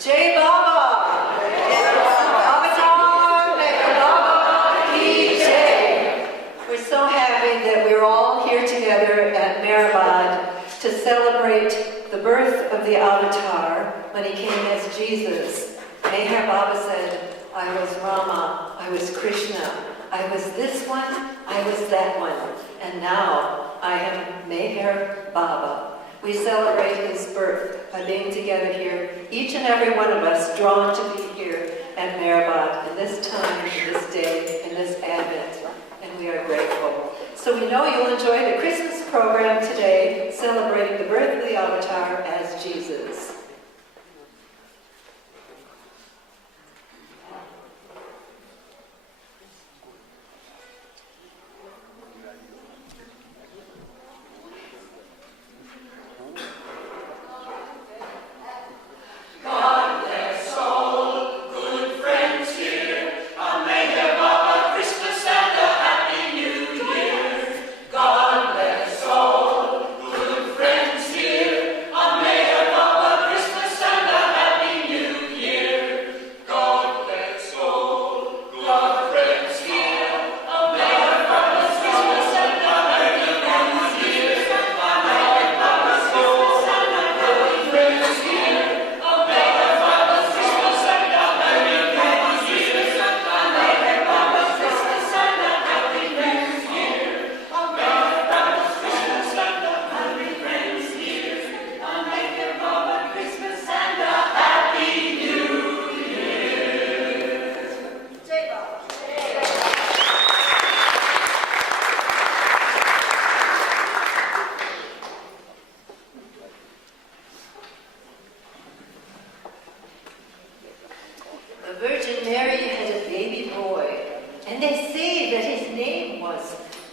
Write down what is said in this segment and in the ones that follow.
Jai Baba! Avatar Meherabad ki Jai! We're so happy that we're all here together at Meherabad to celebrate the birth of the Avatar when he came as Jesus. Meher Baba said, I was Rama, I was Krishna, I was this one, I was that one, and now I am Meher Baba. We celebrate his birth by being together here, each and every one of us drawn to be here at Meherabad in this time, in this day, in this Advent, and we are grateful. So we know you'll enjoy the Christmas program today, celebrating the birth of the Avatar as Jesus.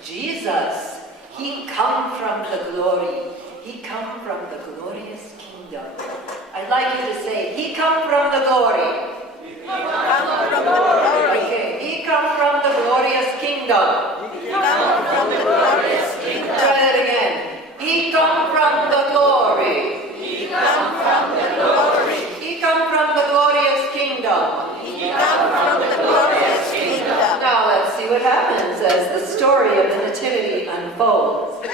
Jesus, he come from the glory. He come from the glorious kingdom. I'd like you to say, he come from the glory. He come from the glory. Okay, he come from the glorious kingdom. He come from the glorious kingdom. Try that again. He come from the glory. He come from the glory. He come from the glorious kingdom. He come from the glorious kingdom. Now let's see what happens as the story of the Nativity unfolds.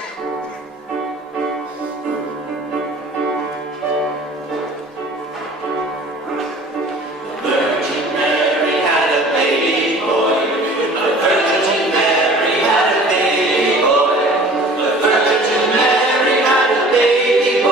Baby boy.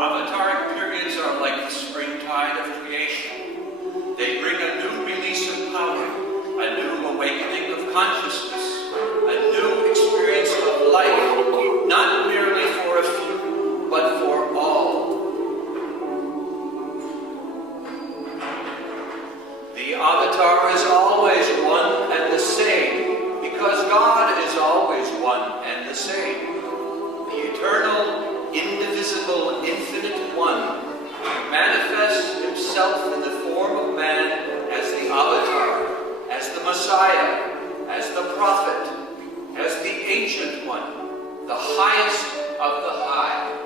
Avataric periods are like the springtide of creation. They bring a new release of power, a new awakening of consciousness, a new experience of life, not merely for a few, but for all. The avatar is always one and the same, because God is always one and the same. The eternal, indivisible, infinite one manifests himself in the form of man as the avatar, as the Messiah, as the prophet, as the ancient one, the highest of the high.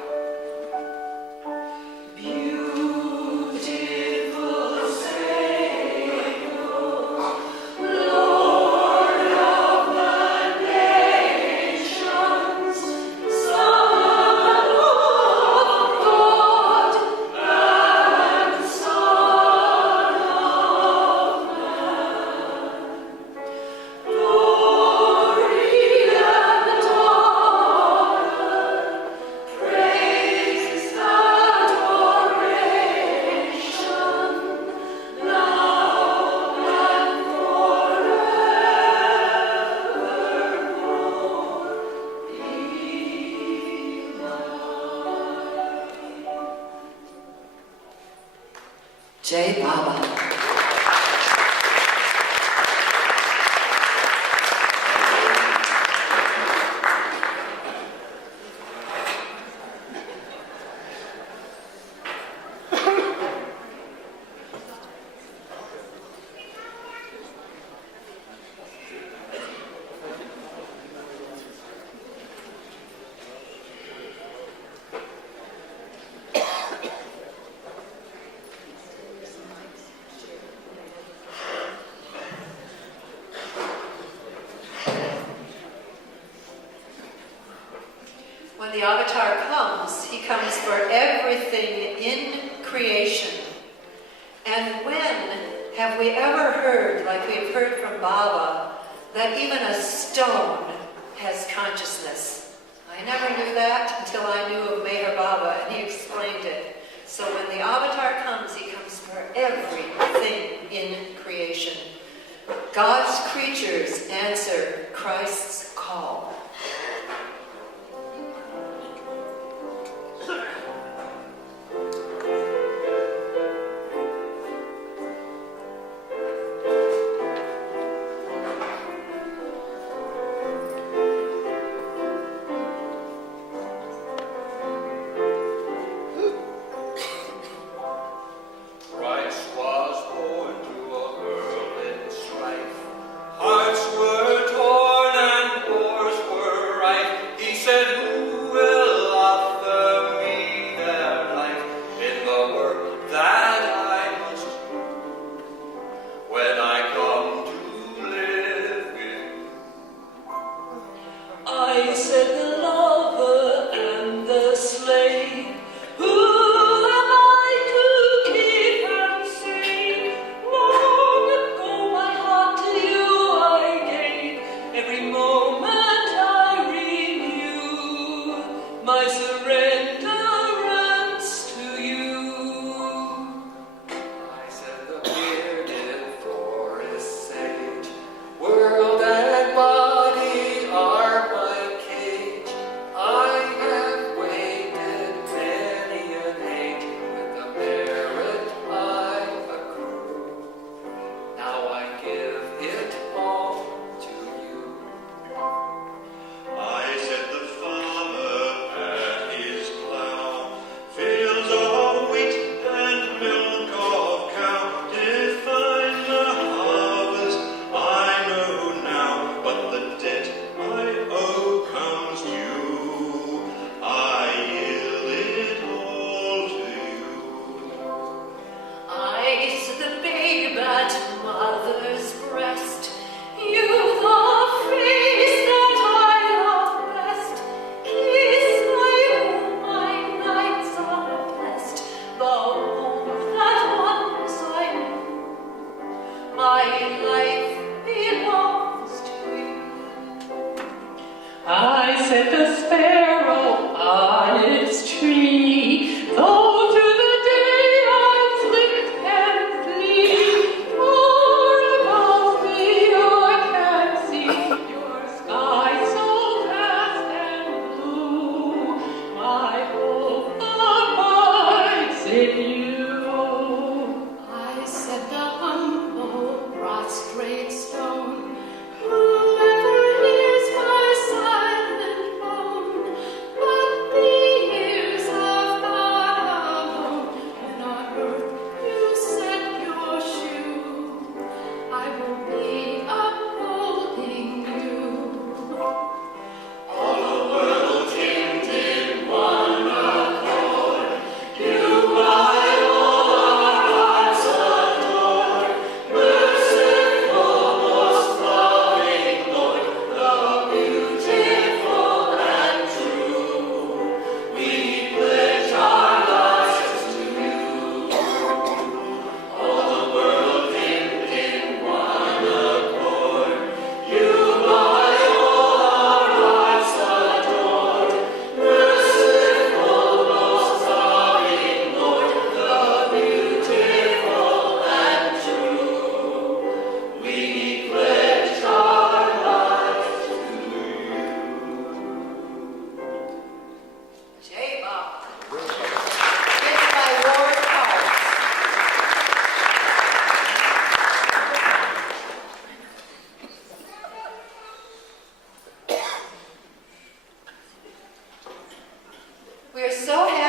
Jai Baba. When the avatar comes, he comes for everything in creation. And when have we ever heard, like we've heard from Baba, that even a stone has consciousness? I never knew that until I knew of Meherabad, and he explained it. So when the avatar comes, he comes for everything in creation. God's creatures answer Christ's call. Christ was born to a world in strife. Hearts were torn.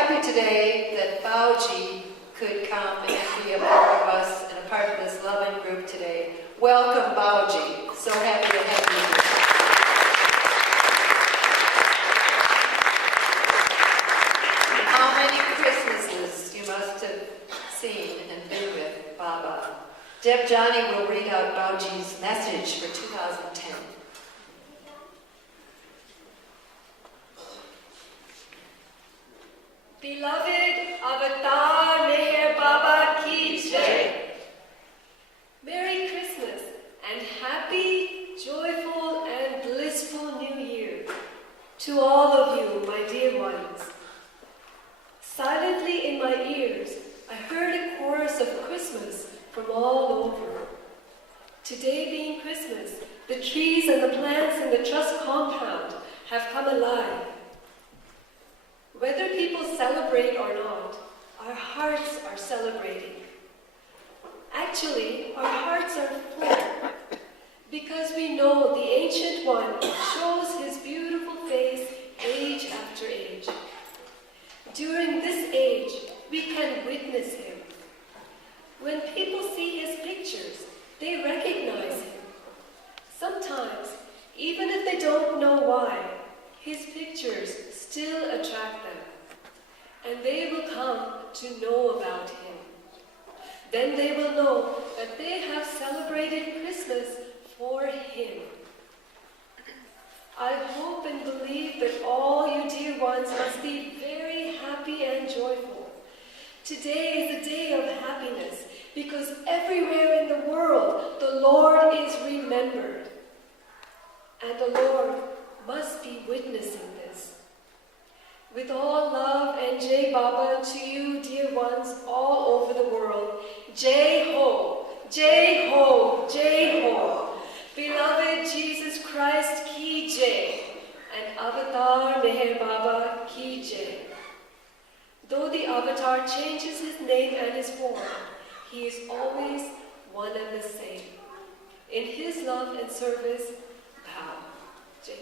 happy today that Bauji could come and be a part of us and a part of this loving group today. Welcome, Bauji. So happy to have you here. How many Christmases you must have seen and been with Baba. Deb Johnny will read out Bauji's message for 2010. Beloved Avatar Meherabad ki Jai. Merry Christmas and happy, joyful and blissful New Year to all of you, my dear ones. Silently in my ears, I heard a chorus of Christmas from all over. Today being Christmas, the trees and the plants in the Trust compound have come alive. Whether people celebrate or not, our hearts are celebrating. Actually, our hearts are full because we know the Ancient One shows his beautiful face age after age. During this age, we can witness him. When people see his pictures, they recognize him. Sometimes, even if they don't know why, his pictures still attract them, and they will come to know about him. Then they will know that they have celebrated Christmas for him. I hope and believe that all you dear ones must be very happy and joyful. Today is a day of happiness because everywhere in the world the Lord is remembered. And the Lord must be witnessing this. With all love and Jai Baba to you, dear ones, all over the world, Jai Ho, Jai Ho, Jai Ho. Beloved Jesus Christ ki Jai, and Avatar Meher Baba ki Jai. Though the Avatar changes his name and his form, he is always one and the same. In his love and service, bow. Jai.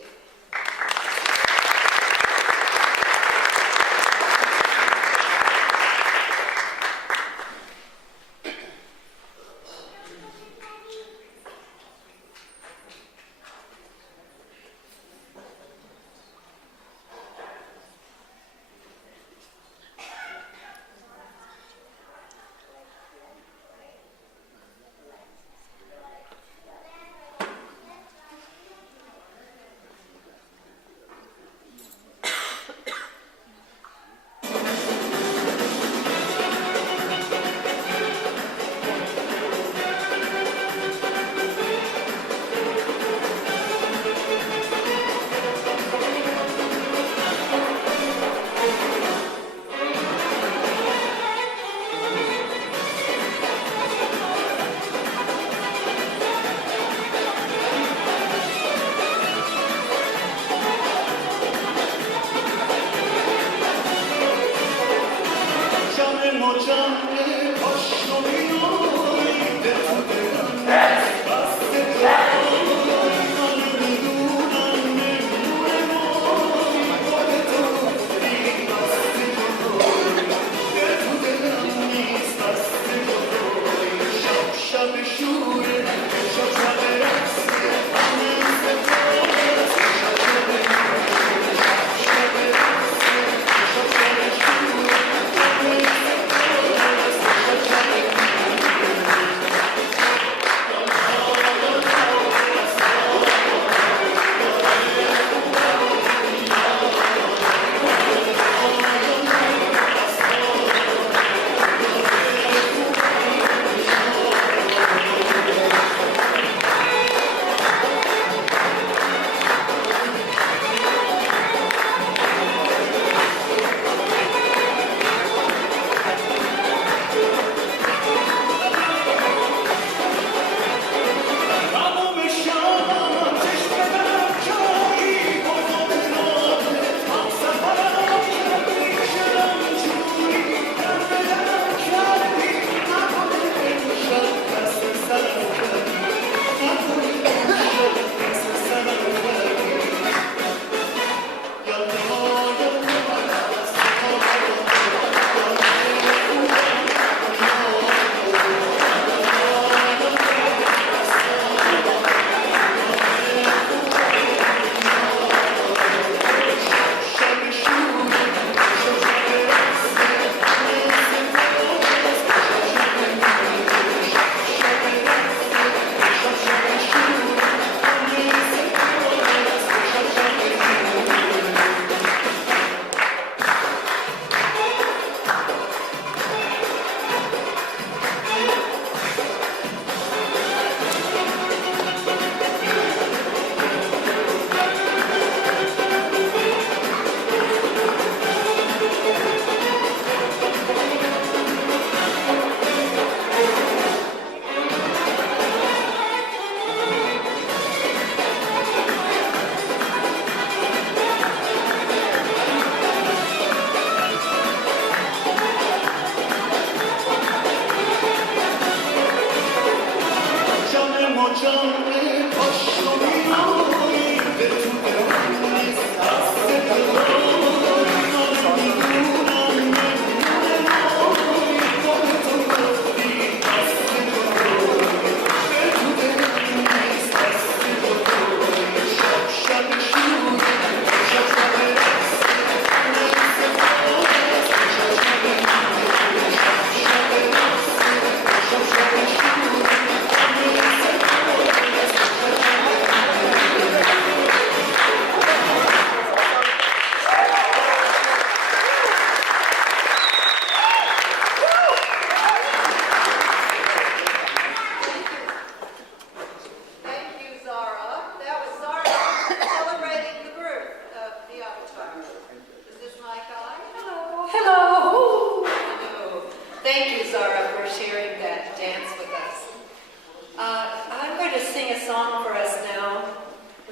sing a song for us now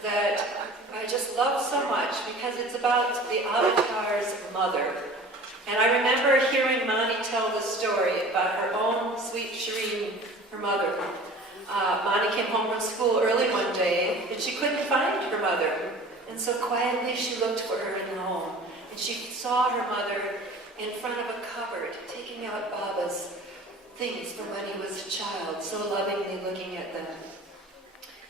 that I just love so much because it's about the Avatar's mother. And I remember hearing Mani tell the story about her own sweet Shireen, her mother. Mani came home from school early one day and she couldn't find her mother. And so quietly she looked for her in the home. And she saw her mother in front of a cupboard, taking out Baba's things from when he was a child, so lovingly looking at them.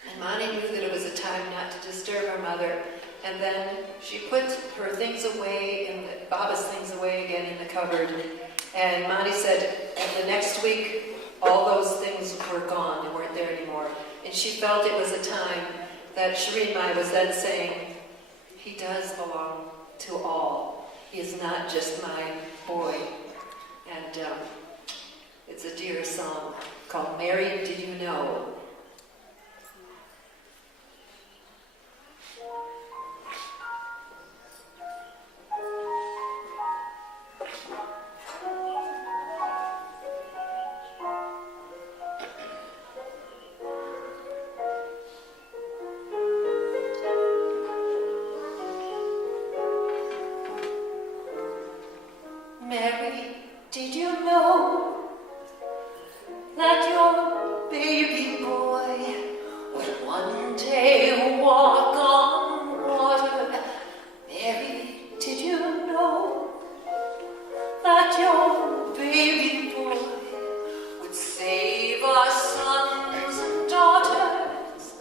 And Mani knew that it was a time not to disturb her mother. And then she put her things away, Baba's things away again in the cupboard. And Mani said, and the next week, all those things were gone, they weren't there anymore. And she felt it was a time that Shireen Mai was then saying, he does belong to all. He is not just my boy. And it's a dear song called Mary, Did You Know? Mary, did you know that your baby boy would one day walk on water? Mary, did you know that your baby boy would save our sons and daughters?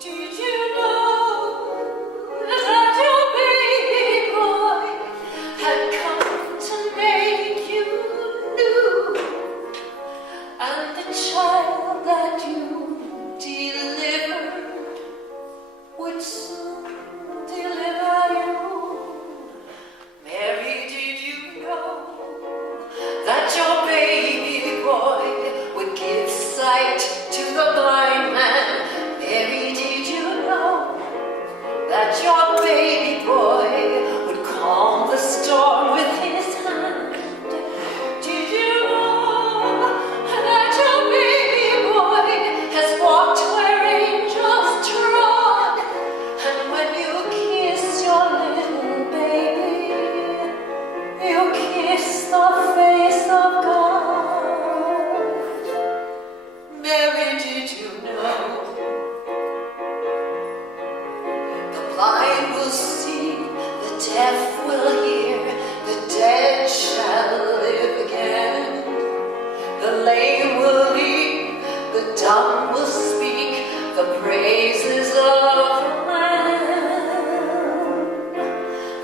Did you know that your baby boy had come to make you new? And the child that you delivered would soon deliver you. Mary, did you know that your baby boy would give sight to the blind man? Mary, did you know that your baby boy would calm the storm with his hand? Did you know that your baby boy has walked where angels trod? And when you kiss your little baby, you kiss the face of God. Mary, did you know the blind will see, the deaf will hear, the dead shall live again. The lame will leap, the dumb will speak, the praises of the Lamb.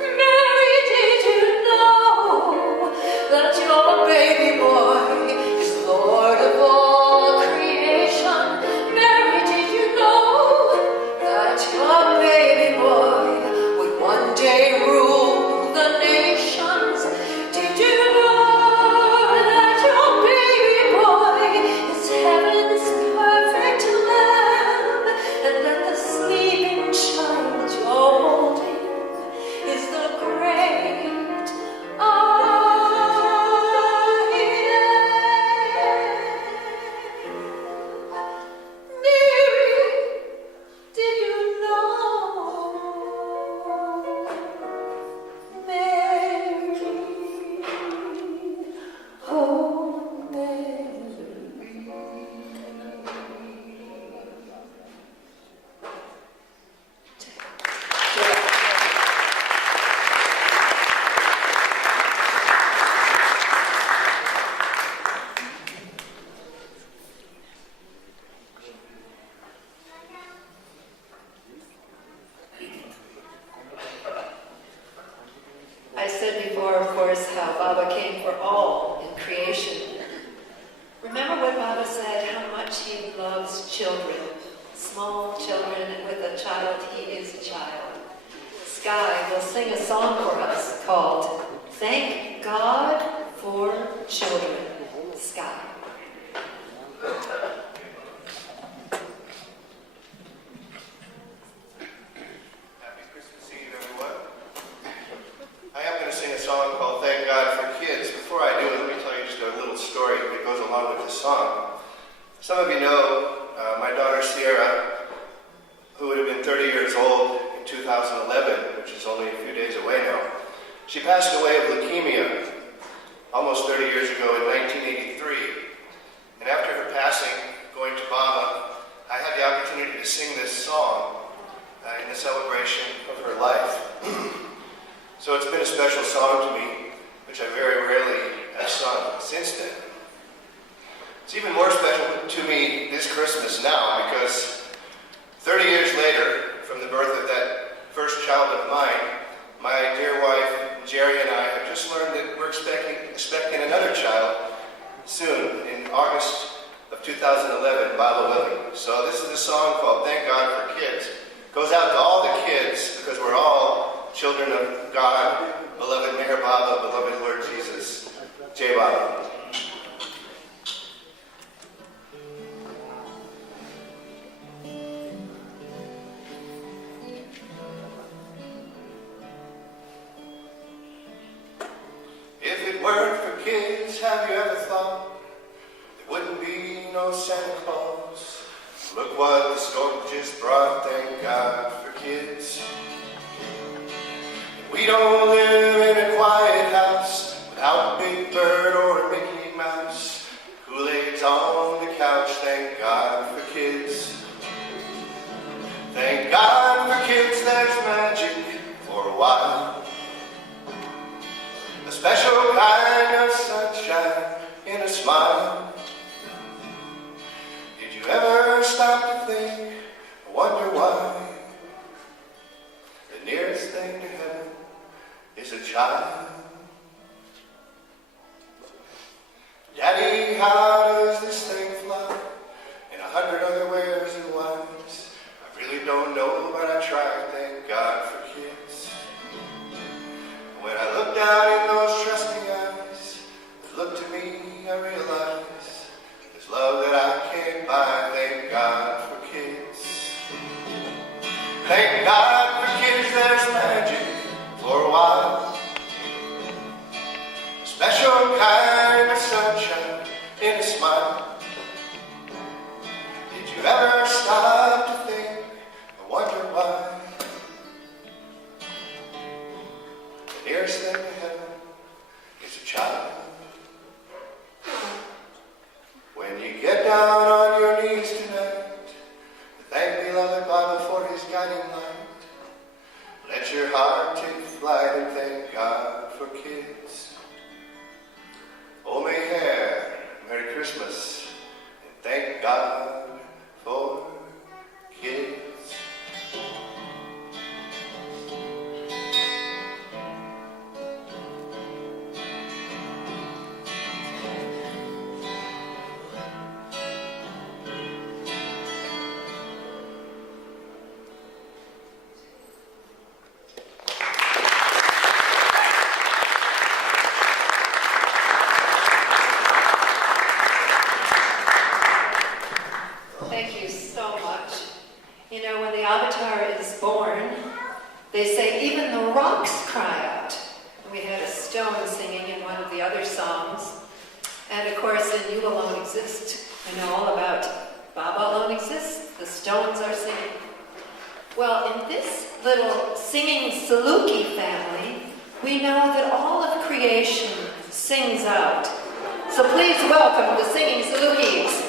Mary, did you know that your baby boy is Lord of all creation? Mary, did you know that your baby boy would one day rule the nations? Did you know that your baby boy is heaven's perfect lamb, and that the sleeping child you're holding is the great I am? Mary, did you know? Mary, oh Mary. I said before, of course, how Baba came for all in creation. Remember what Baba said, how much he loves children, small children, and with a child, he is a child. Sky will sing a song for us called Thank God for Children. Sky. Happy Christmas Eve, everyone. I am going to sing a song called Thank God for Kids. Before I do, let me tell you just a little story that goes along with this song. Some of you know my daughter Sierra She passed away of leukemia almost 30 years ago in 1983. And after her passing, going to Baba, I had the opportunity to sing this song in the celebration of her life. So it's been a special song to me, which I very rarely have sung since then. It's even more special to me this Christmas now because 30 years later, from the birth of that first child of mine, my dear wife, Jerry, and I have just learned that we're expecting another child soon, in August of 2011, Baba willing. So this is a song called Thank God for Kids. It goes out to all the kids because we're all children of God, beloved Meherabad, beloved Lord Jesus. Jai Baba. If it weren't for kids, have you ever thought there wouldn't be no Santa Claus? Look what the storm just brought, thank God for kids. We don't live in a quiet house without Big Bird or Mickey Mouse. Kool-Aid's on the couch, thank God for kids. Thank God for kids, there's magic for a while. A special kind of sunshine in a smile. Did you ever stop to think, or wonder why? The nearest thing to heaven is a child. Daddy, how does this thing fly? In 100 other ways and whys. I really don't know, but I try, thank God for kids. When I look down in those trusting eyes that look to me, I realize there's love that I can't buy. Thank God for kids. Thank God for kids, there's magic for a while. A special kind of sunshine in a smile. Did you ever stop to think or wonder why? The nearest thing to heaven is a child. When you get down on your knees tonight to thank beloved Baba for his guiding light, let your heart take flight and thank God for kids. Oh, Meher, Merry Christmas, and thank God for kids. Thank you so much. You know, when the Avatar is born, they say even the rocks cry out. And we had a stone singing in one of the other songs. And of course, in You Alone Exist, I know all about Baba Alone Exists. The stones are singing. Well, in this little singing Saluki family, we know that all of creation sings out. So please welcome the singing Salukis.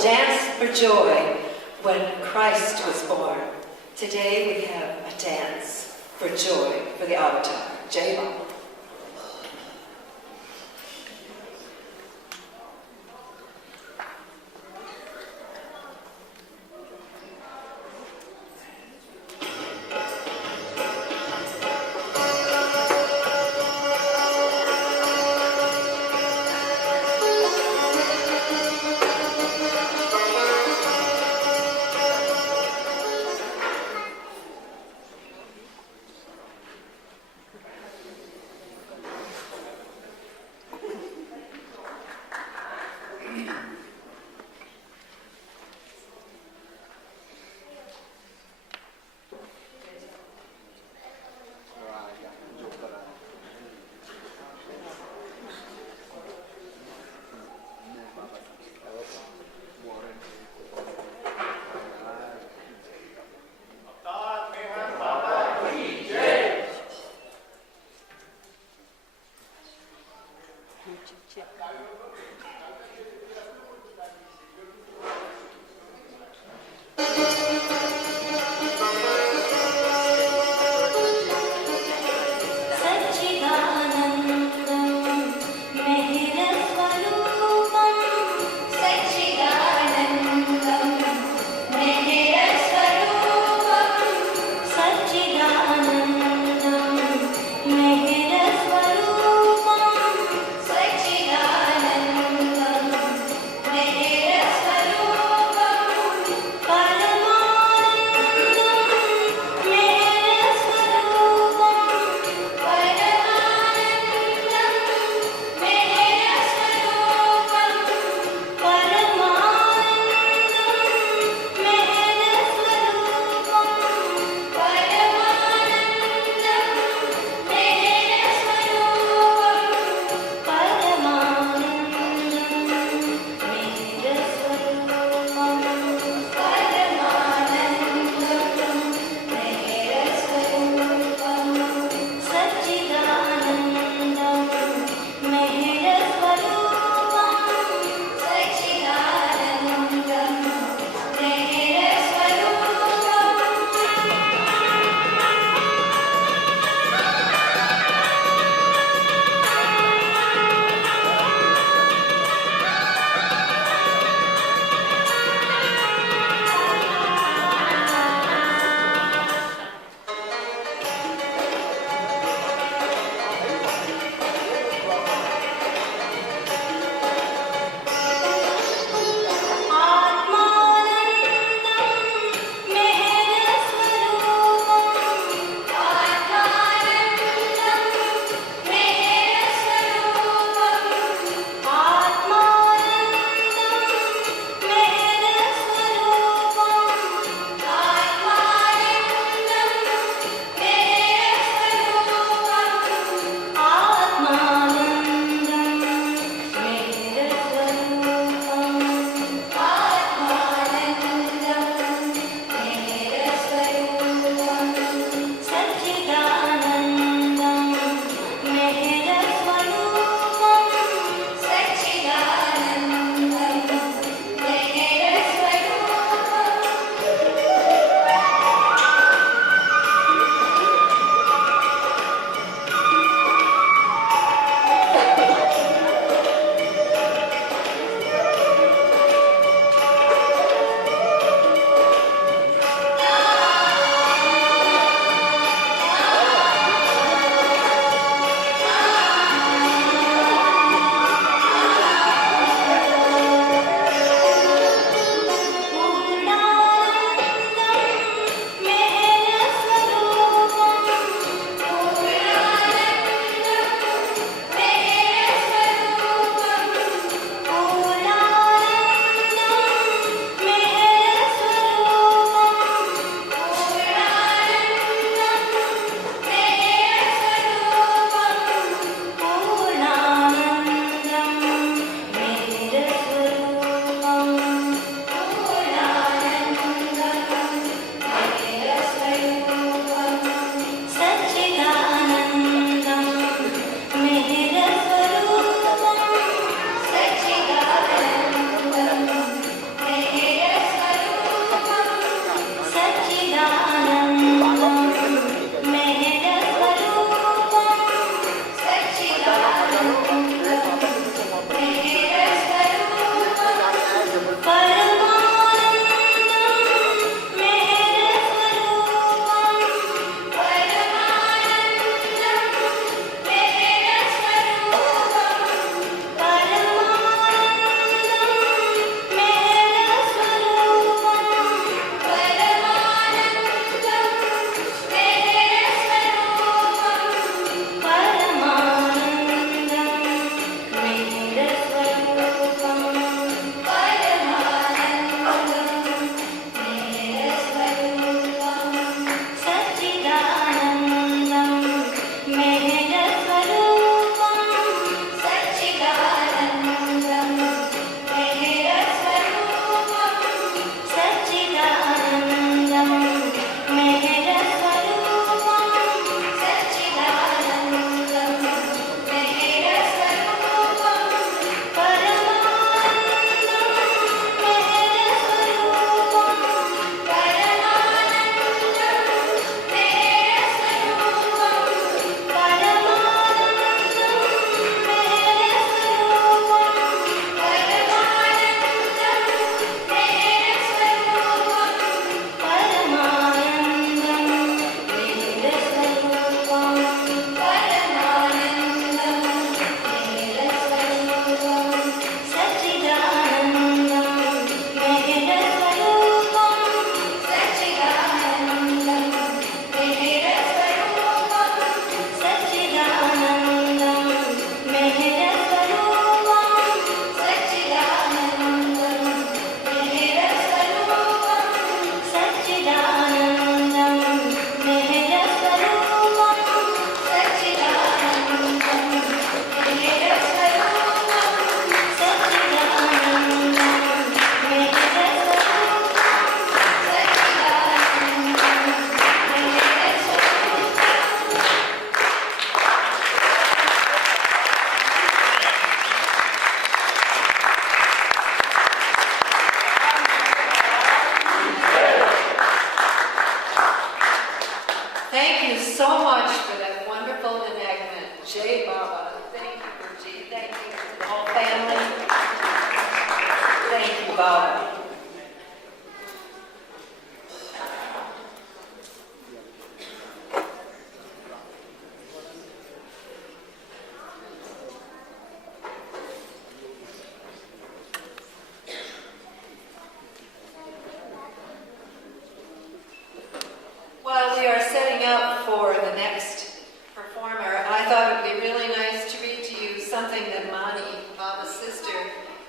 dance for joy when Christ was born. Today we have a dance for joy for the Avatar. Jai Baba. while. While we are setting up for the next performer, I thought it would be really nice to read to you something that Mani, Baba's sister,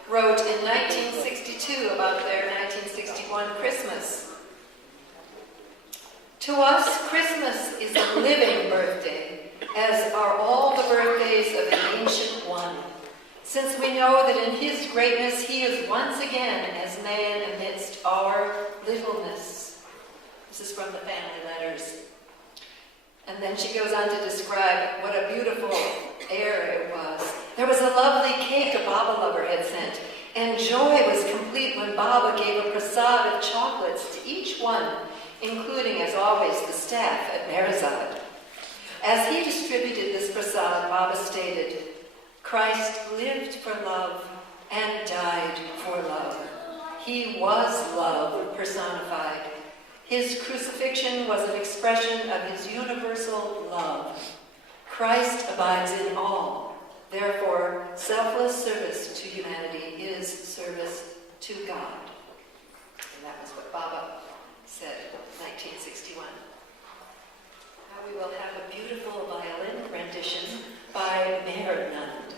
wrote in 1962 about their 1961 Christmas. To us, Christmas is a living birthday, as are all the birthdays of the Ancient One, since we know that in His greatness He is once again as man amidst our littleness. This is from the family letters. And then she goes on to describe what a beautiful air it was. There was a lovely cake a Baba lover had sent, and joy was complete when Baba gave a prasad of chocolates to each one, including, as always, the staff at Meherabad. As he distributed this prasad, Baba stated, "Christ lived for love and died for love. He was love personified. His crucifixion was an expression of His universal love. Christ abides in all. Therefore, selfless service to humanity is service to God." And that was what Baba said in 1961. Now we will have a beautiful violin rendition by Meherabad.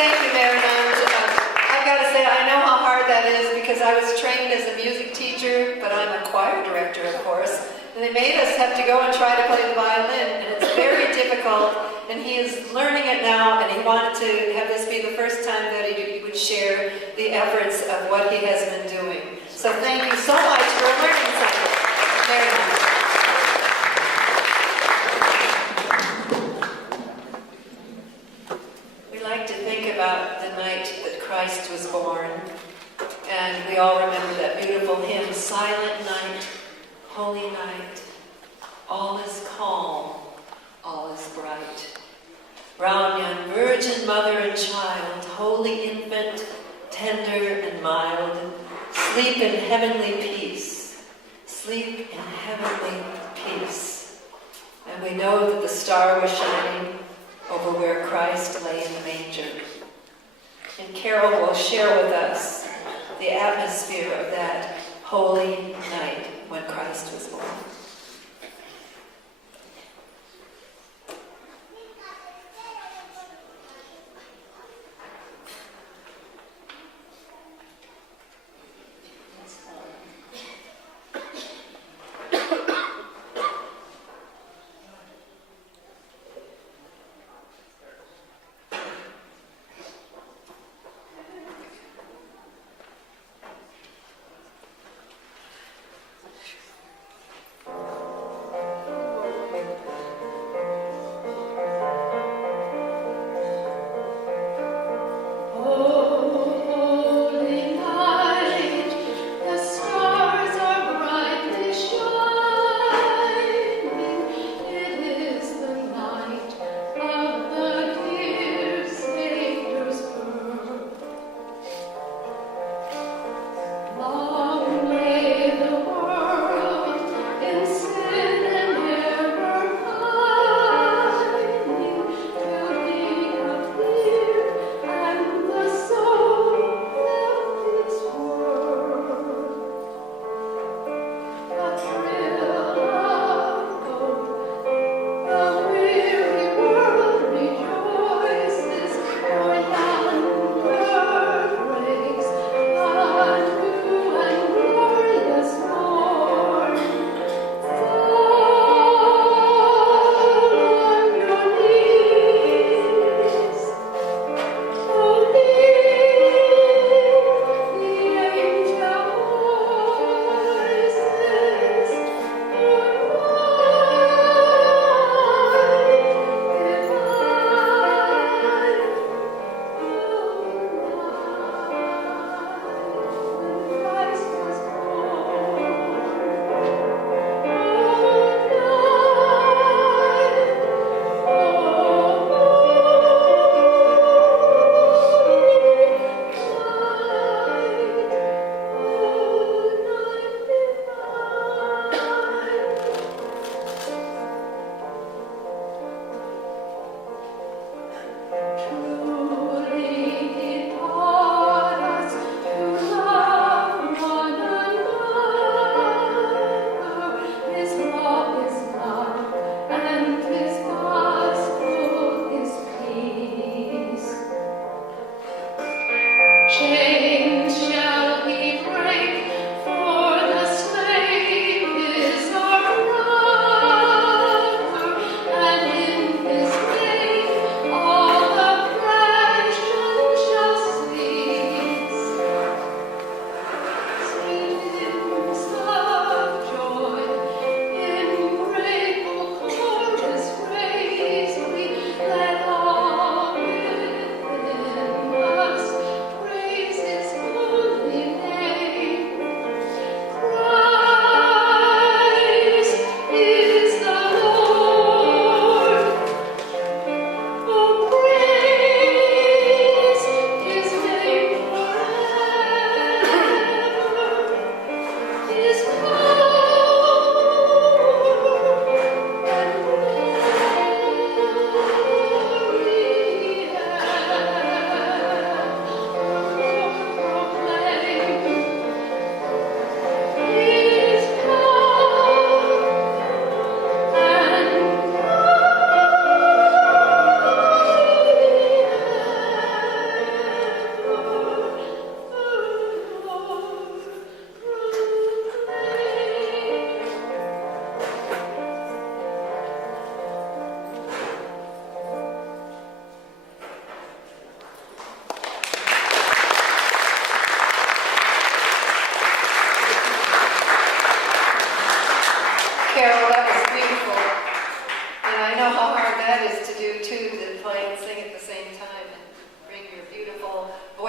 Thank you, Meherabad. I've got to say, I know how hard that is because I was trained as a music teacher, but I'm a choir director, of course. And they made us have to go and try to play the violin, and it's very difficult. And he is learning it now, and he wanted to have this be the first time that he would share the efforts of what he has been doing. So thank you so much for learning something. Meherabad. about the night that Christ was born, and we all remember that beautiful hymn, Silent Night, Holy Night, all is calm, all is bright. Round yon virgin mother and child, holy infant, tender and mild, sleep in heavenly peace, sleep in heavenly peace. And we know that the star was shining over where Christ lay in the manger. And Carol will share with us the atmosphere of that holy night when Christ was born. The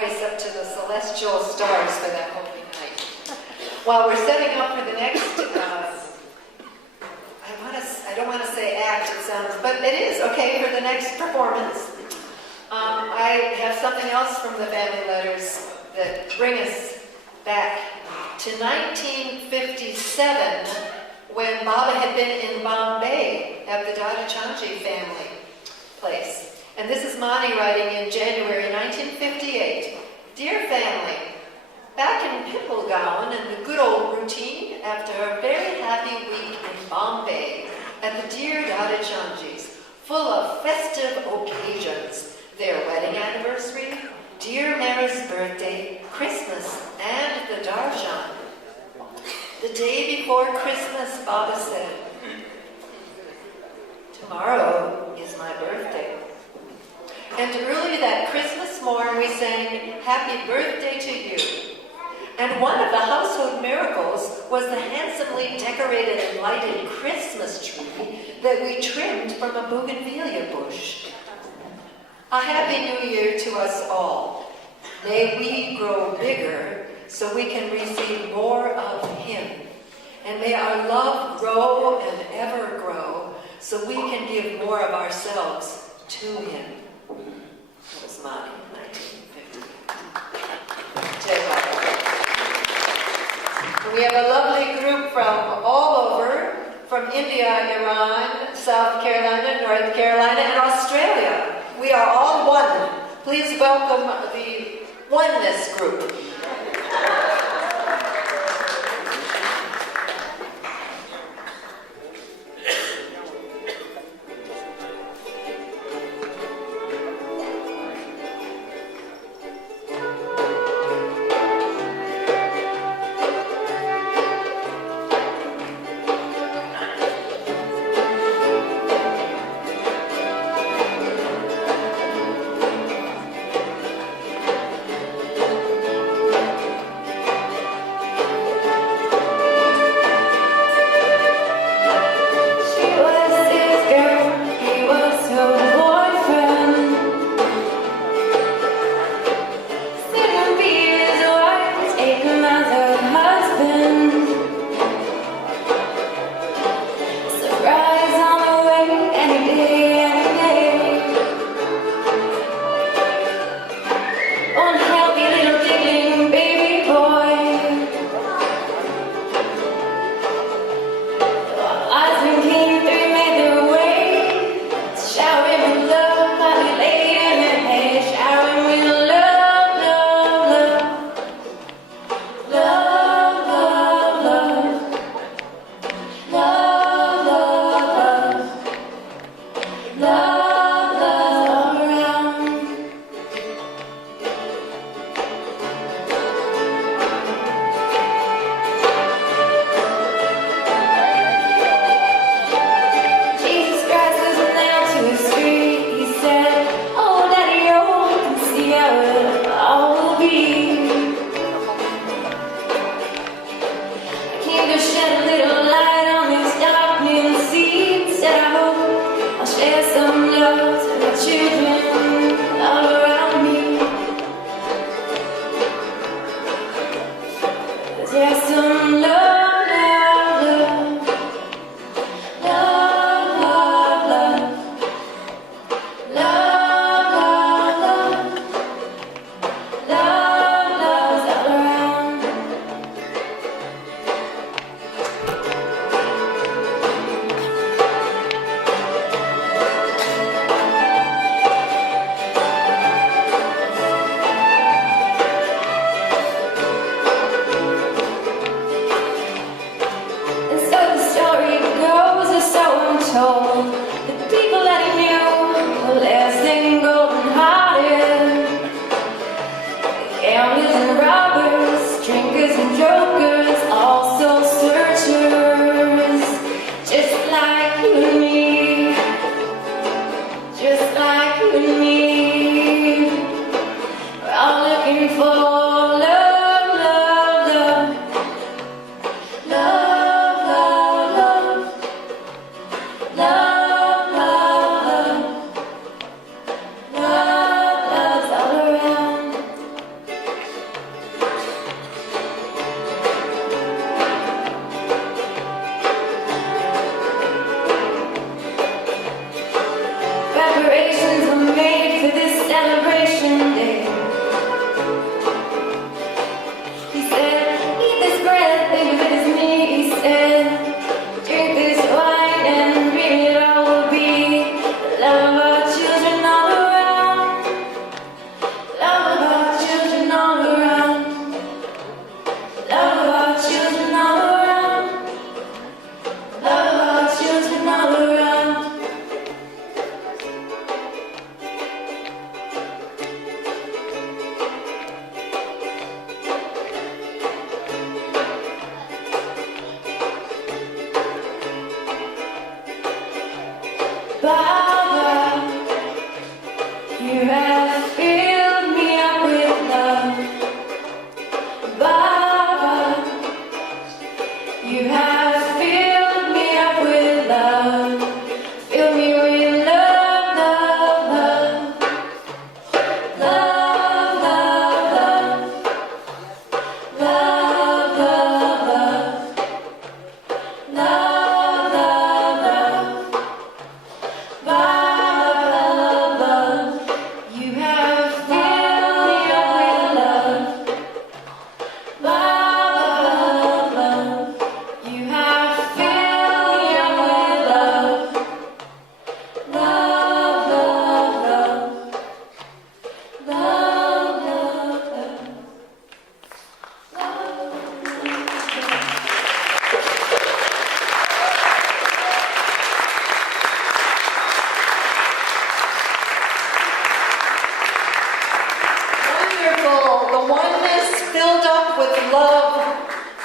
voice up to the celestial stars for that opening night. While we're setting up for the next, I don't want to say act, it sounds, but it is, okay, for the next performance. I have something else from the family letters that bring us back to 1957, when Baba had been in Bombay at the Dada Chanji family place. And this is Mani writing in January 1958. Dear family, back in Pimplegown and the good old routine after a very happy week in Bombay at the dear Dada Chanjis, full of festive occasions, their wedding anniversary, dear Mary's birthday, Christmas, and the Darshan. The day before Christmas, Baba said, tomorrow is my birthday. And early that Christmas morn, we sang, Happy Birthday to You. And one of the household miracles was the handsomely decorated and lighted Christmas tree that we trimmed from a bougainvillea bush. A Happy New Year to us all. May we grow bigger so we can receive more of Him. And may our love grow and ever grow so we can give more of ourselves to Him. That was Mani, 1950. Jai Baba. We have a lovely group from all over, from India, Iran, South Carolina, North Carolina, and Australia. We are all one. Please welcome the Oneness Group.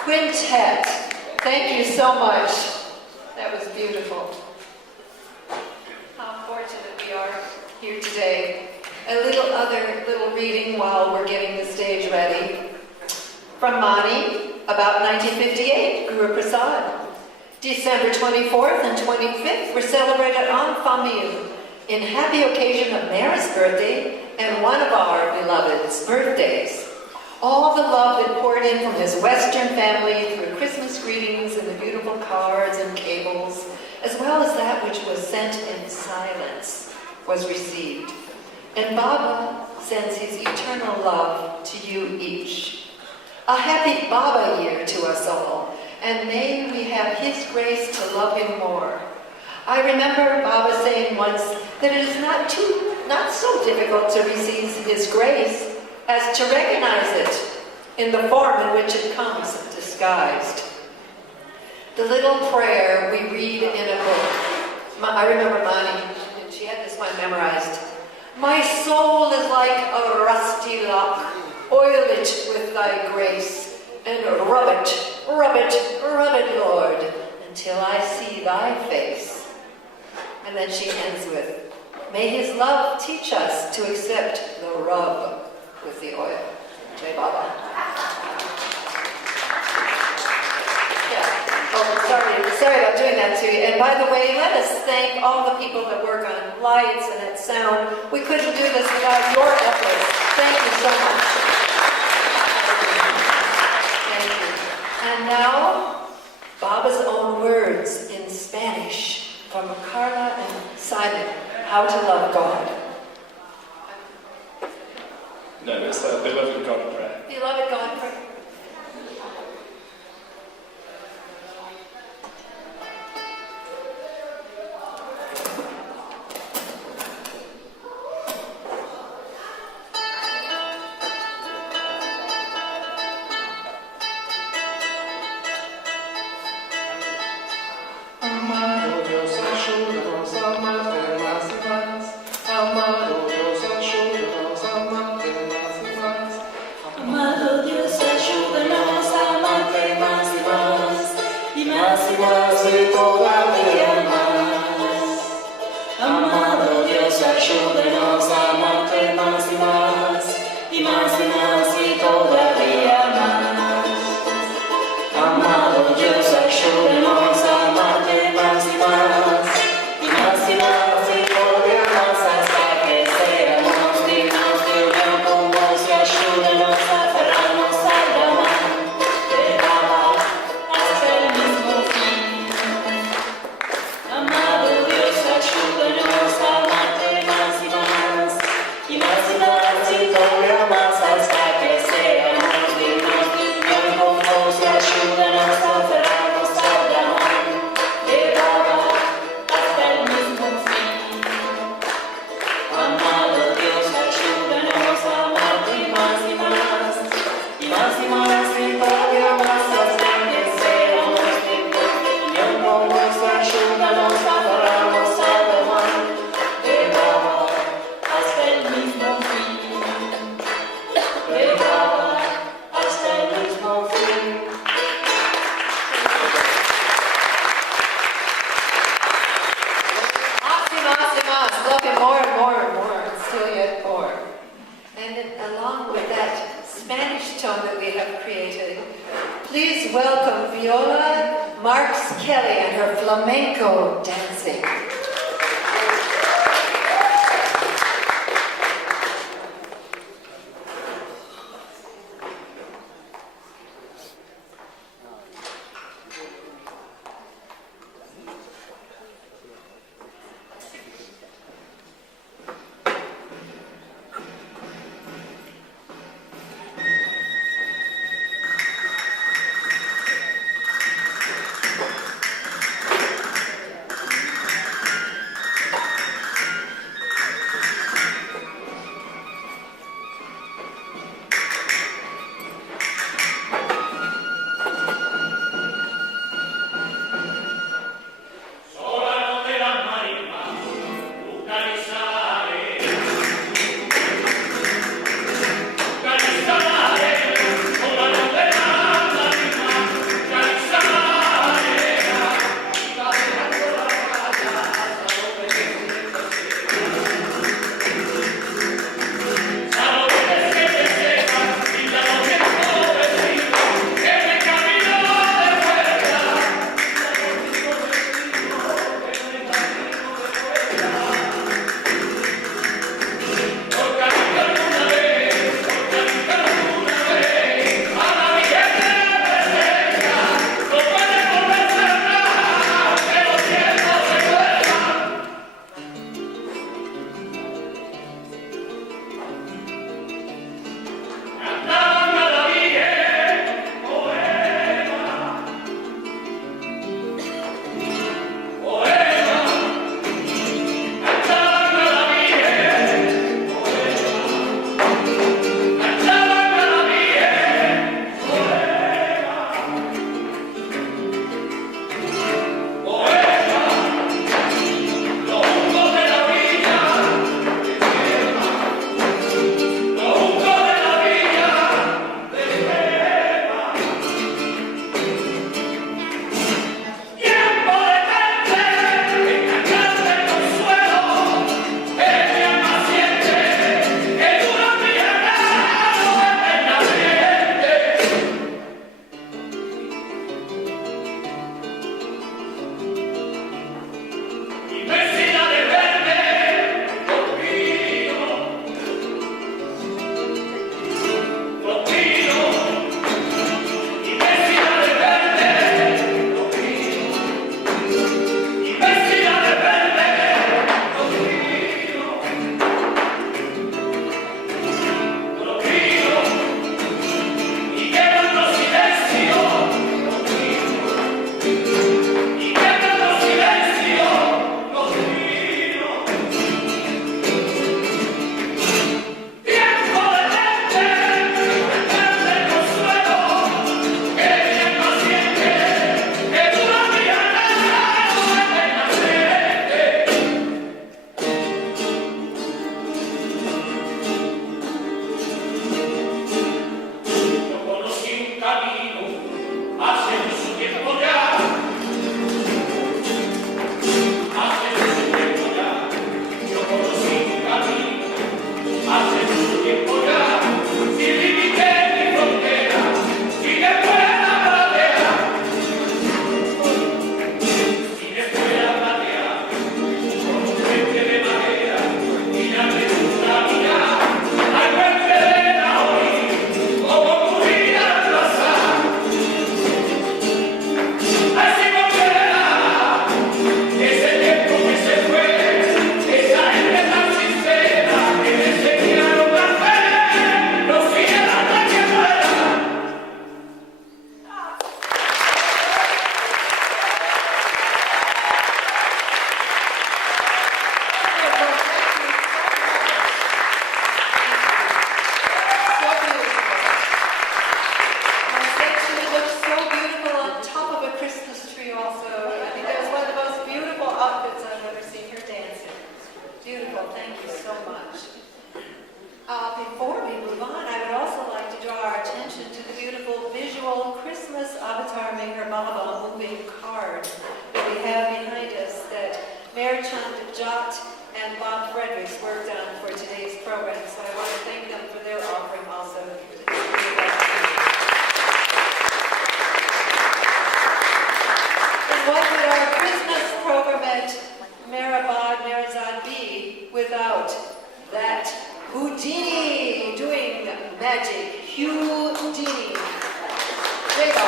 Quintet. Thank you so much. That was beautiful. How fortunate we are here today. A little reading while we're getting the stage ready. From Mani, about 1958, Guru Prasad. December 24th and 25th were celebrated en famille in happy occasion of Mara's birthday and one of our beloved's birthdays. All the love that poured in from his Western family through Christmas greetings and the beautiful cards and cables, as well as that which was sent in silence, was received. And Baba sends his eternal love to you each. A happy Baba year to us all, and may we have his grace to love him more. I remember Baba saying once that it is not so difficult to receive his grace as to recognize it in the form in which it comes disguised. The little prayer we read in a book. I remember Mani, and she had this one memorized. My soul is like a rusty lock. Oil it with thy grace, and rub it, Lord, until I see thy face. And then she ends with, may his love teach us to accept the rub with the oil. Jai Baba. Yeah. Oh, sorry about doing that to you. And by the way, let us thank all the people that work on lights and at sound. We couldn't do this without your efforts. Thank you so much. Thank you. And now, Baba's own words in Spanish from Carla and Simon, How to Love God. No, it's Beloved God prayer. Beloved God prayer. Amado Dios, ayúdanos a amarte más y más. Amado Dios, ayúdanos a amarte más y más. Amado Dios, ayúdanos a amarte más y más y todavía más. Amado Dios, ayúdanos a amarte más y todavía más. Amado Dios, ayúdanos a amarte más y todavía más hasta que seamos dignos de unión con vos y ayúdanos a aferrarnos al amor de Baba hasta el mismo fin. Amado Dios, ayúdanos a amarte más y todavía más hasta que seamos dignos de unión con vos y ayúdanos a aferrarnos al amor de Baba hasta el mismo fin. Amado Dios, ayúdanos a amarte más y todavía más hasta que seamos dignos de unión con vos y ayúdanos a aferrarnos al amor de Baba hasta el mismo fin. De Baba hasta el mismo fin. Más. Love him more and more and more, and still yet more. And then, along with that Spanish tone that we have created, please welcome Viola Marks Kelly and her flamenco dancing. Jot and Bob Fredericks worked on for today's program, so I want to thank them for their offering also. And what would our Christmas program at Meherabad be without that Houdini doing magic? Houdini. There you go.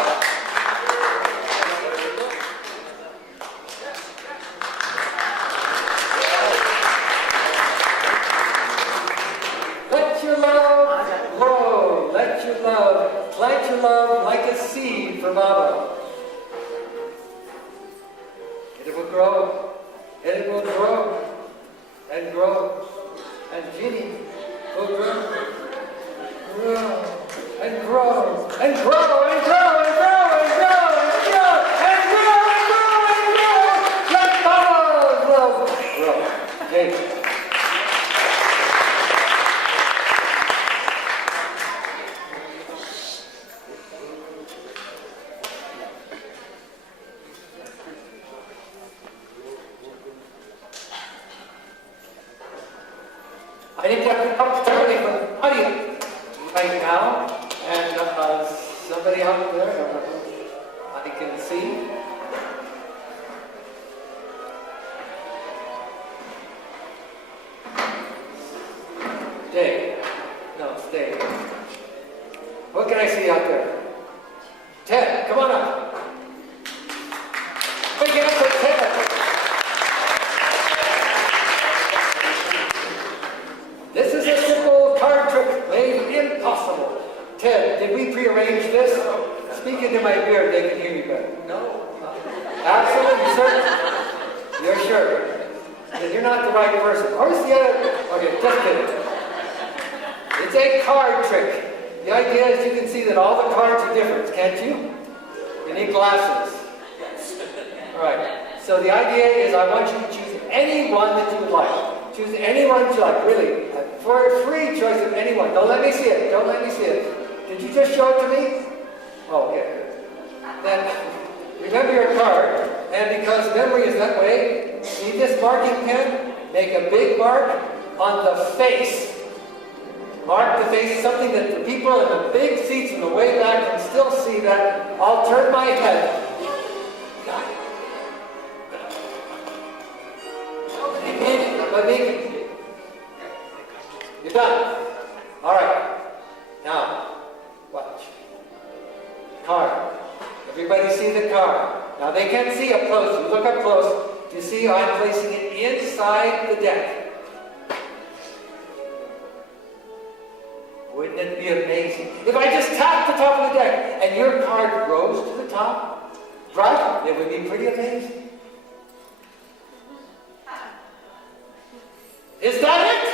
Let your love grow. Let your love, plant your love like a seed for Baba. And it will grow. And it will grow. And grow. And Ginny will grow. Grow. And grow. And grow. And grow. And grow. And grow. And grow. And grow. And grow. And grow. Let Baba's love grow. Hey. I think that's an opportunity for the audience right now, and somebody out there I can see. Stay. No, stay. What can I see out there? Ted, come on up. Make it up for Ted. This is a simple card trick made impossible. Ted, did we prearrange this? Speak into my beard, they can hear you better. No? Absolutely certain? You're sure? Then you're not the right person. Where's the other? Okay, just kidding. It's a card trick. The idea is you can see that all the cards are different, can't you? You need glasses. All right. So the idea is I want you to choose any one that you would like. Choose anyone you like, really. For a free choice of anyone. Don't let me see it. Don't let me see it. Did you just show it to me? Oh, okay. Then remember your card, and because memory is that way, see this marking pen? Make a big mark on the face. Mark the face, something that the people in the big seats in the way back can still see that. I'll turn my head. Got it. You're done. All right. Now, watch. Card. Everybody see the card. Now they can't see up close. You look up close. You see I'm placing it inside the deck. Wouldn't it be amazing if I just tapped the top of the deck and your card rose to the top? Right? It would be pretty amazing. Is that it?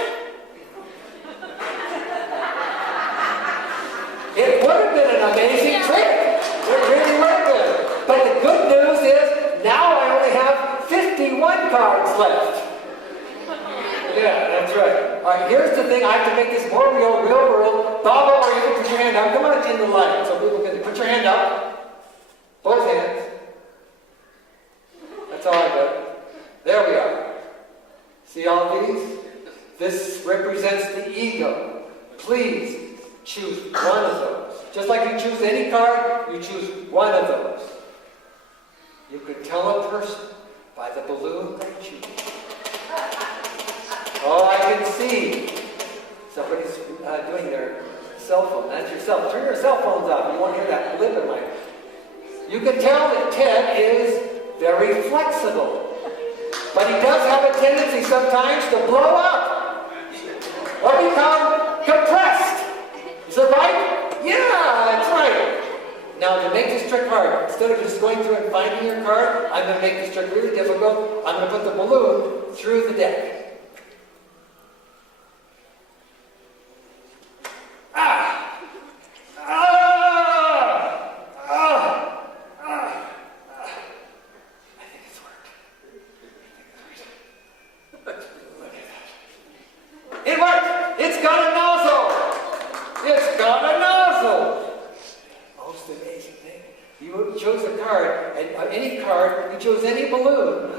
It would have been an amazing trick. It really would have been. But the good news is now I only have 51 cards left. Yeah, that's right. All right, here's the thing. I have to make this more real world. Baba, or you can put your hand up. Come on in the light so people can put your hand up. Both hands. That's all I got. There we are. See all these? This represents the ego. Please choose one of those. Just like you choose any card, you choose one of those. You could tell a person by the balloon they choose. Oh, I can see. Somebody's doing their cell phone. That's your cell phone. Turn your cell phones off. You won't hear that blip in my... You can tell that Ted is very flexible. But he does have a tendency sometimes to blow up. Or become compressed. Is that right? Yeah, that's right. Now, to make this trick hard, instead of just going through and finding your card, I'm going to make this trick really difficult. I'm going to put the balloon through the deck. It worked! It's got a nozzle! It's got a nozzle! Most amazing thing. You chose a card, and any card, you chose any balloon.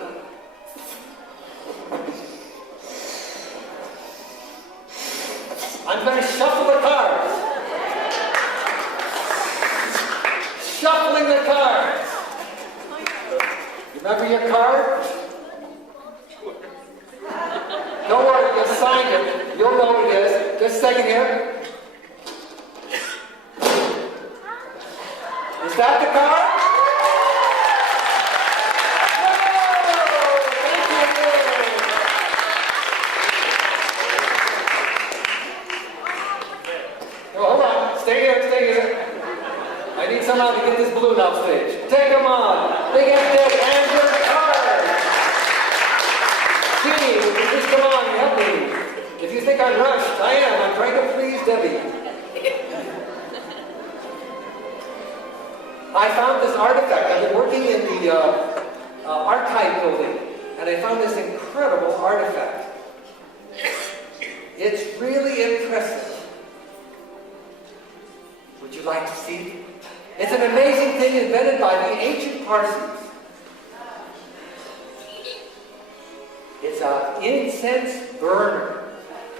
I'm going to shuffle the cards. Shuffling the cards. Remember your card? Don't worry, you signed it. You'll know what it is. Just a second here. Is that the card? Oh, hold on. Stay here. I need someone to get this balloon off stage. Take them on. Big F-Deck and your card. Gee, would you just come on and help me? If you think I'm rushed, I am. I'm trying to please Debbie. I found this artifact. I've been working in the archive building, and I found this incredible artifact. It's really impressive. Would you like to see it? It's an amazing thing invented by the ancient Parsis. It's an incense burner.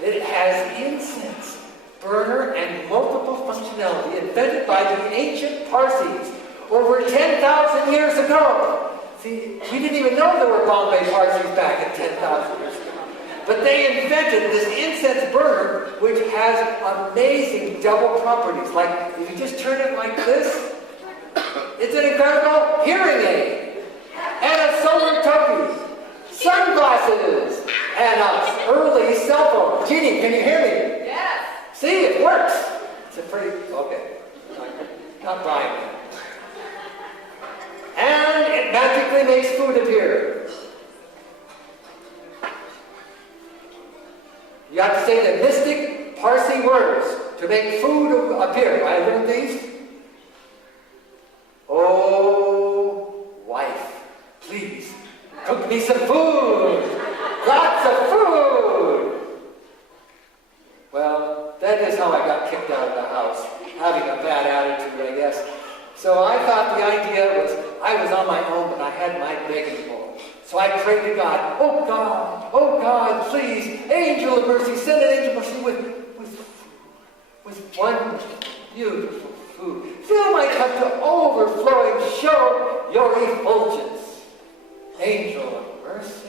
It has incense burner and multiple functionality invented by the ancient Parsis over 10,000 years ago. See, we didn't even know there were Bombay Parsis back at 10,000 years ago. But they invented this incense burner, which has amazing double properties. Like, if you just turn it like this, it's an incredible hearing aid, and a solar token, sunglasses, and an early cell phone. Jeannie, can you hear me? Yes. See, it works. It's a pretty, okay, not buying it. And it magically makes food appear. You have to say the mystic Parsi words to make food appear. I learned these. Oh, wife, please cook me some food. Lots of food. Well, that is how I got kicked out of the house, having a bad attitude, I guess. So I thought the idea was, I was on my own, but I had my begging bowl. So I prayed to God, oh God, please, angel of mercy, send an angel of mercy with one beautiful food. Fill my cup to overflowing, show your effulgence. Angel of mercy.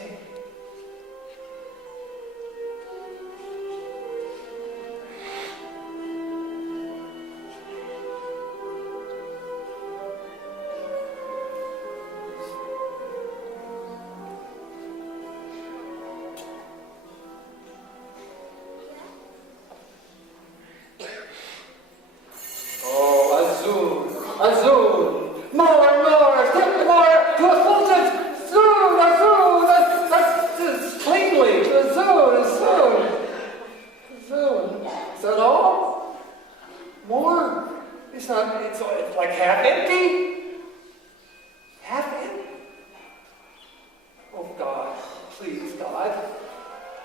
It's like half empty. Half empty. Oh God, please God.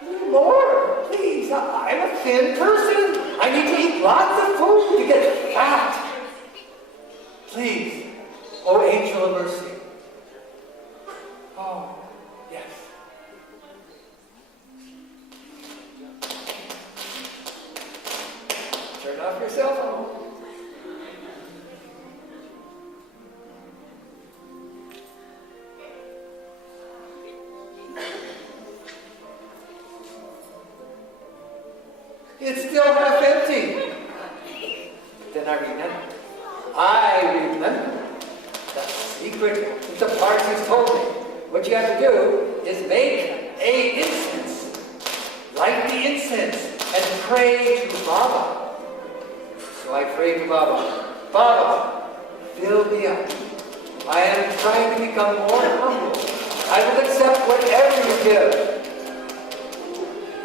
A little more, please. I'm a thin person. I need to eat lots of food to get fat. Please, oh angel of mercy. Oh, yes. Turn off your cell phone. It's still half empty. Then I remember the secret that the Parsis told me. What you have to do is make an incense. Light the incense and pray to Baba. So I prayed to Baba. Baba, fill me up. I am trying to become more humble. I will accept whatever you give.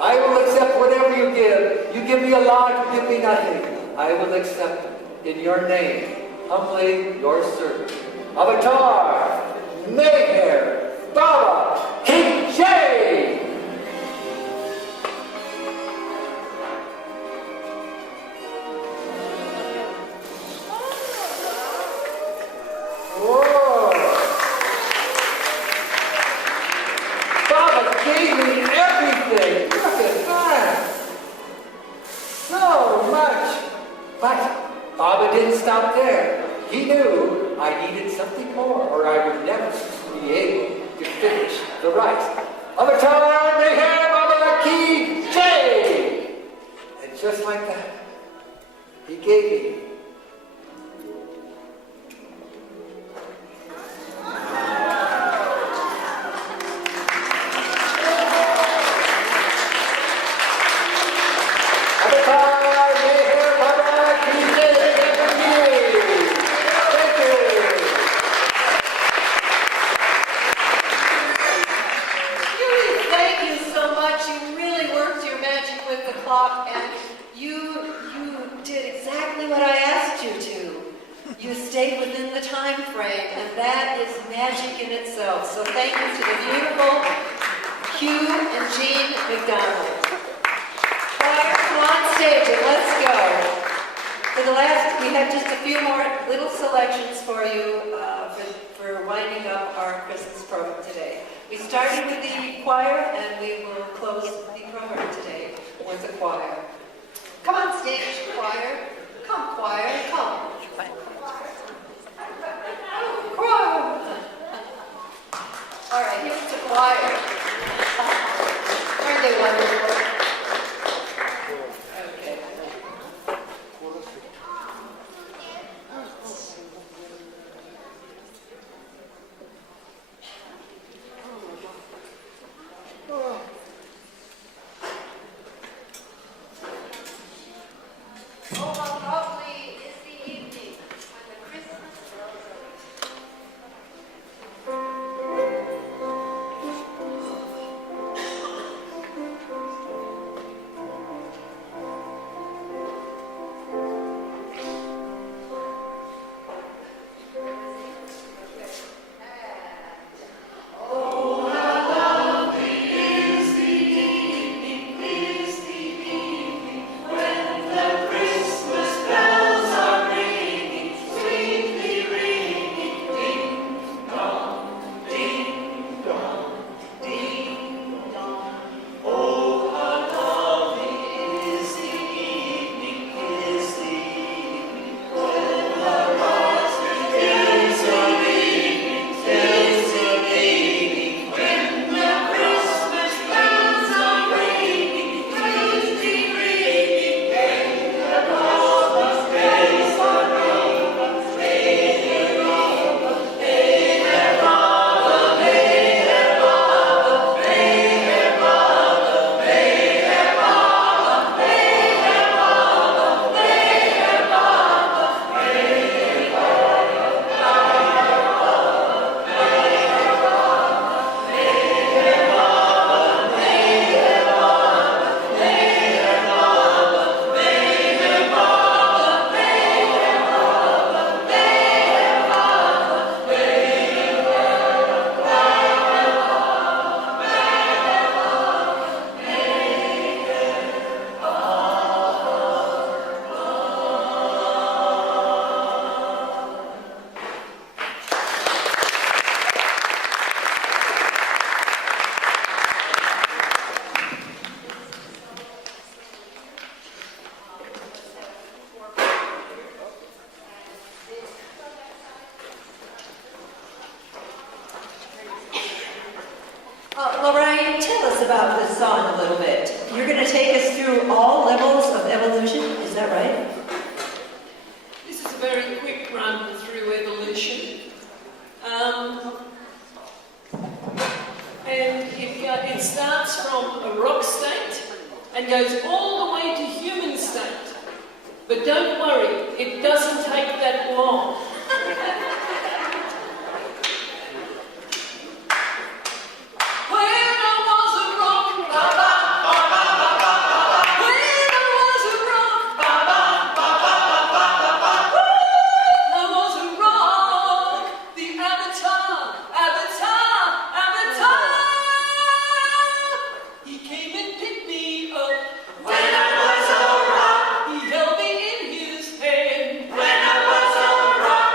I will accept whatever you give. You give me a lot, you give me nothing. I will accept it in your name. Humbly, your servant. Avatar, Meher, Baba, King Shay. Whoa. Baba gave me everything. Look at that. So so much. But Baba didn't stop there. He knew I needed something more, or I would never be able to finish the rice. Avatar Meherabad Ki Jai! And just like that, he gave me and you did exactly what I asked you to. You stayed within the time frame, and that is magic in itself. So thank you to the beautiful Hugh and Jean McDonald. Choir, come on stage and let's go. For the last, we have just a few more little selections for you for winding up our Christmas program today. We started with the choir, and we will close the program today with the choir. Come on stage, choir. Come, choir, come. Choir. All right, here's the choir. Aren't they wonderful? Okay. Oh, how lovely is the evening when the Christmas Lorraine, tell us about this song a little bit. You're going to take us through all levels of evolution, is that right? This is a very quick run through evolution. And it starts from a rock state and goes all the way to human state. But don't worry, it doesn't take that long. When I was a rock,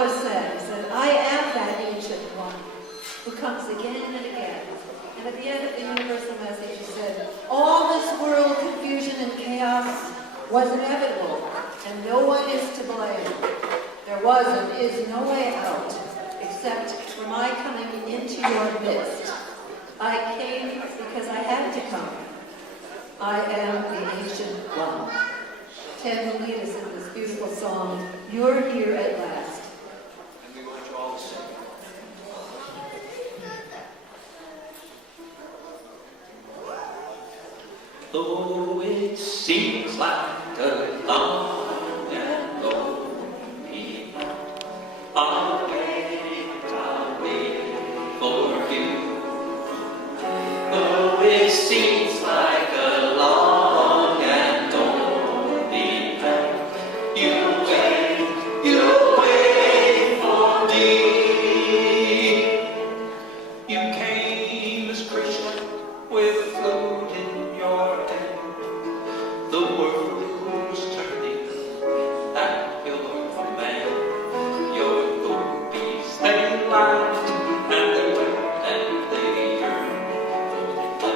Baba says that I am that ancient one who comes again and again. And at the end of the universal message, he said, all this world confusion and chaos was inevitable, and no one is to blame. There was and is no way out, except for my coming into your midst. I came because I had to come. I am the ancient one. Ted will lead us in this beautiful song, You're Here at Last. And we want you all to sing. Though it seems like a long and lonely night, I'll wait for you. Though it seems like a long and lonely night, you wait for me. You came as Krishna with a flute in your hand. The world was turning at your command. Your gopis, they laughed and they wept and they yearned for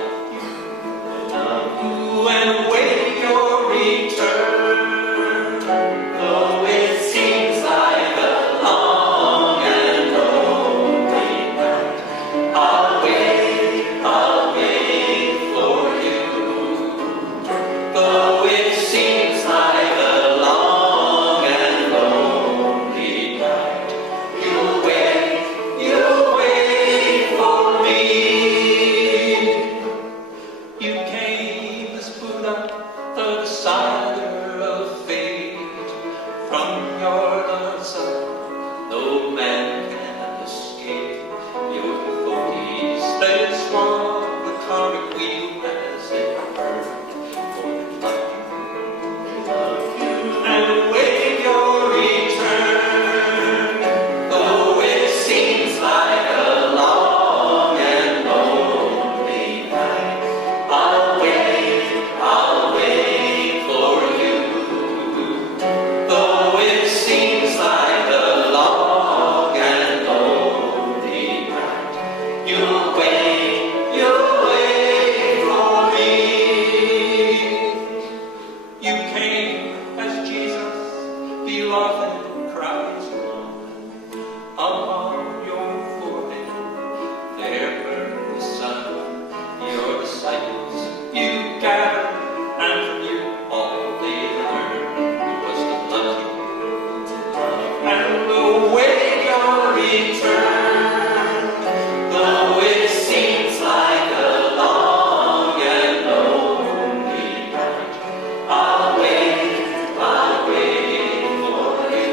love you and await your return. Though it seems like a long and lonely night, I'll wait for you. Though it seems like a long and lonely night, you'll wait for me. You came as Buddha, the decider of fate. From your love side, no man can escape. Your devotees, they swung the karmic wheel as it burned for love you and await your return. Though it seems like a long and lonely night, I'll wait for you. Though it seems like a long and lonely night, you'll wait for me. You came as Jesus, beloved Christ. Upon your forehead there burned the sun. Your disciples you gathered, and from you all they learned was to love you and await your return. Though it seems like a long and lonely night, I'll wait for you.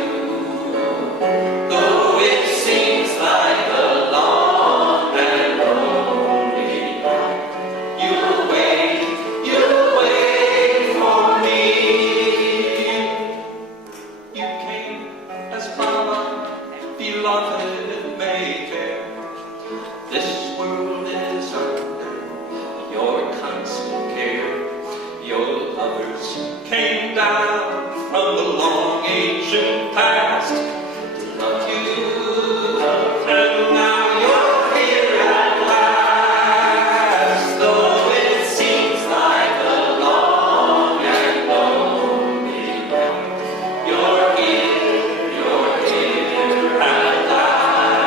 Though it seems like a long and lonely night, you'll wait for me. You came as Baba, beloved Mayfair. This world is under your constant care. Your lovers came down from the long ancient past to love you, and now you're here at last. Though it seems like a long and lonely night, you're here at last.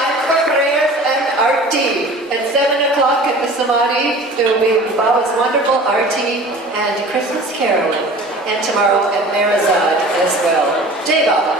time for prayers and arti. At 7 o'clock at the Samadhi, there will be Baba's wonderful arti and Christmas caroling. And tomorrow at Meherabad as well. Jai Baba.